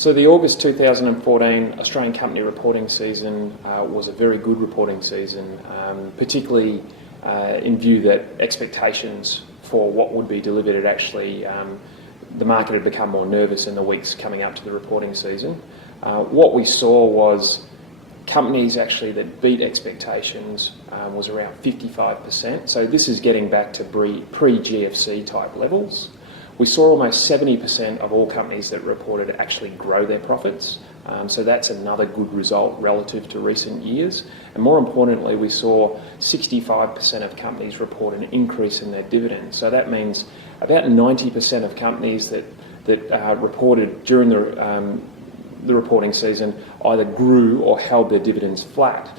So the August 2014 Australian company reporting season was a very good reporting season, particularly in view that expectations for what would be delivered had actually, the market had become more nervous in the weeks coming up to the reporting season. What we saw was companies actually that beat expectations was around 55%. So this is getting back to pre-GFC type levels. We saw almost 70% of all companies that reported actually grow their profits. So that's another good result relative to recent years. And more importantly, we saw 65% of companies report an increase in their dividends. So that means about 90% of companies that reported during the reporting season either grew or held their dividends flat.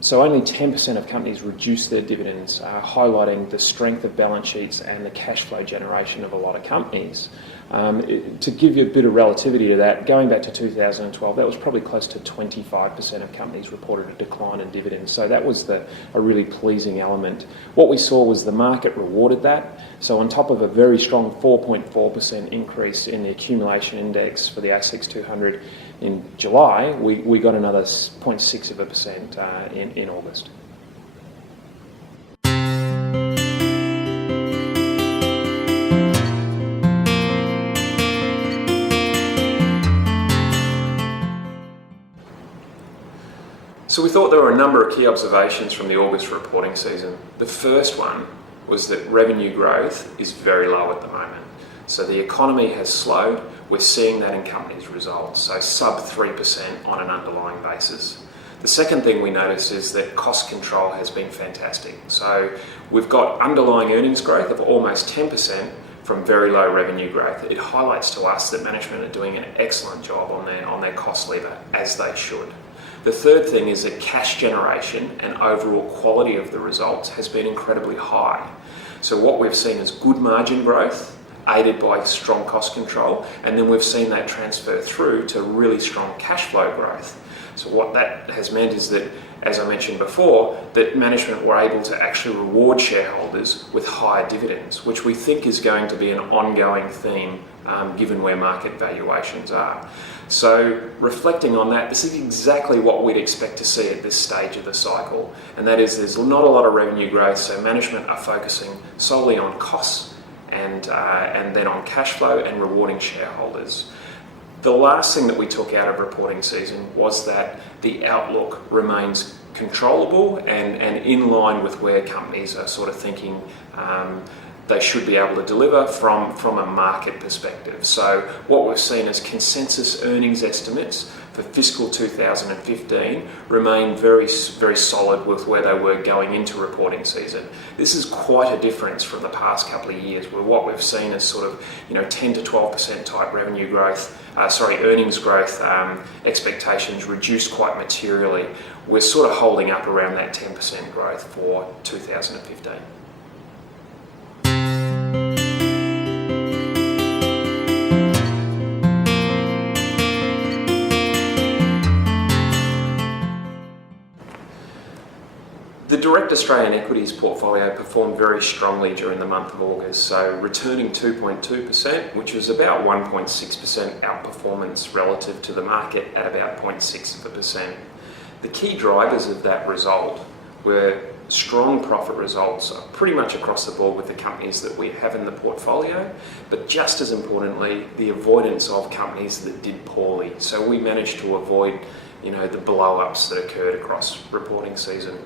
So only 10% of companies reduced their dividends, highlighting the strength of balance sheets and the cash flow generation of a lot of companies. To give you a bit of relativity to that, going back to 2012, that was probably close to 25% of companies reported a decline in dividends. So that was a really pleasing element. What we saw was the market rewarded that. So on top of a very strong 4.4% increase in the accumulation index for the ASX 200 in July, we got another 0.6% in August. So we thought there were a number of key observations from the August reporting season. The first one was that revenue growth is very low at the moment. So the economy has slowed. We're seeing that in companies' results, so sub 3% on an underlying basis. The second thing we noticed is that cost control has been fantastic. So we've got underlying earnings growth of almost 10% from very low revenue growth. It highlights to us that management are doing an excellent job on their cost lever, as they should. The third thing is that cash generation and overall quality of the results has been incredibly high. So what we've seen is good margin growth, aided by strong cost control, and then we've seen that transfer through to really strong cash flow growth. So what that has meant is that, as I mentioned before, that management were able to actually reward shareholders with higher dividends, which we think is going to be an ongoing theme given where market valuations are. So reflecting on that, this is exactly what we'd expect to see at this stage of the cycle, and that is there's not a lot of revenue growth, so management are focusing solely on costs and then on cash flow and rewarding shareholders. The last thing that we took out of reporting season was that the outlook remains controllable and in line with where companies are sort of thinking they should be able to deliver from a market perspective. So what we've seen is consensus earnings estimates for fiscal 2015 remain very, very solid with where they were going into reporting season. This is quite a difference from the past couple of years, where what we've seen is sort of 10 to 12% type revenue growth, earnings growth expectations reduced quite materially. We're sort of holding up around that 10% growth for 2015. The direct Australian equities portfolio performed very strongly during the month of August, so returning 2.2%, which was about 1.6% outperformance relative to the market at about 0.6%. The key drivers of that result were strong profit results pretty much across the board with the companies that we have in the portfolio, but just as importantly, the avoidance of companies that did poorly. So we managed to avoid, the blow-ups that occurred across reporting season.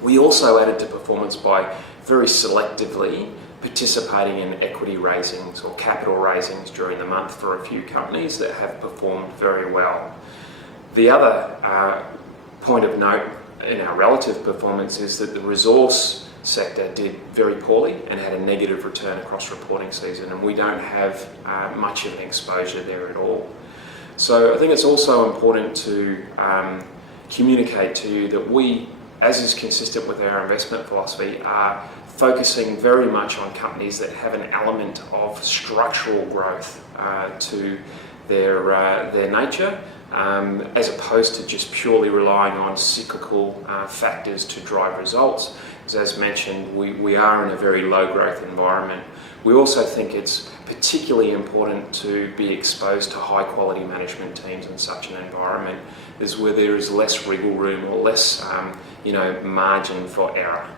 We also added to performance by very selectively participating in equity raisings or capital raisings during the month for a few companies that have performed very well. The other point of note in our relative performance is that the resource sector did very poorly and had a negative return across reporting season, and we don't have much of an exposure there at all. So I think it's also important to communicate to you that we, as is consistent with our investment philosophy, are focusing very much on companies that have an element of structural growth to their nature, as opposed to just purely relying on cyclical factors to drive results. As mentioned, we are in a very low growth environment. We also think it's particularly important to be exposed to high quality management teams in such an environment, is where there is less wriggle room or less margin for error.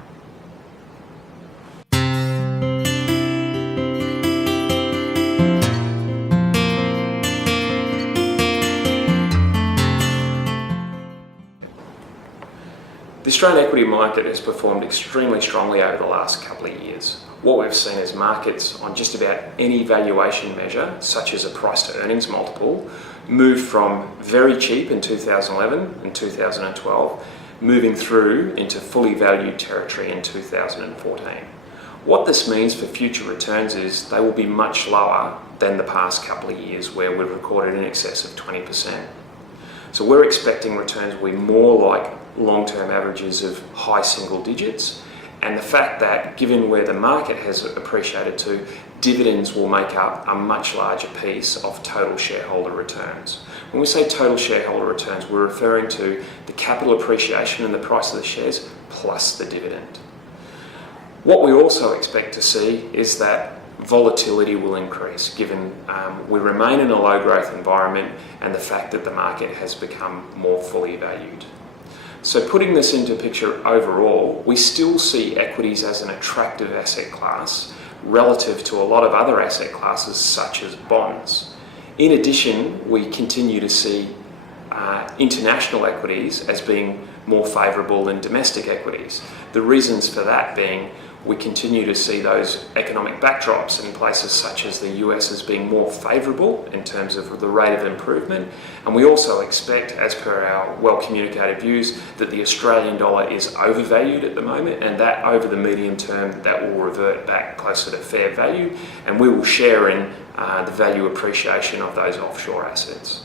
The Australian equity market has performed extremely strongly over the last couple of years. What we've seen is markets on just about any valuation measure, such as a price to earnings multiple, moved from very cheap in 2011 and 2012, moving through into fully valued territory in 2014. What this means for future returns is they will be much lower than the past couple of years, where we've recorded in excess of 20%. So we're expecting returns will be more like long-term averages of high single digits, and the fact that, given where the market has appreciated to, dividends will make up a much larger piece of total shareholder returns. When we say total shareholder returns, we're referring to the capital appreciation in the price of the shares plus the dividend. What we also expect to see is that volatility will increase, given we remain in a low growth environment and the fact that the market has become more fully valued. So putting this into picture overall, we still see equities as an attractive asset class relative to a lot of other asset classes such as bonds. In addition, we continue to see international equities as being more favourable than domestic equities. The reasons for that being, we continue to see those economic backdrops in places such as the US as being more favourable in terms of the rate of improvement, and we also expect, as per our well-communicated views, that the Australian dollar is overvalued at the moment, and that over the medium term that will revert back closer to fair value, and we will share in the value appreciation of those offshore assets.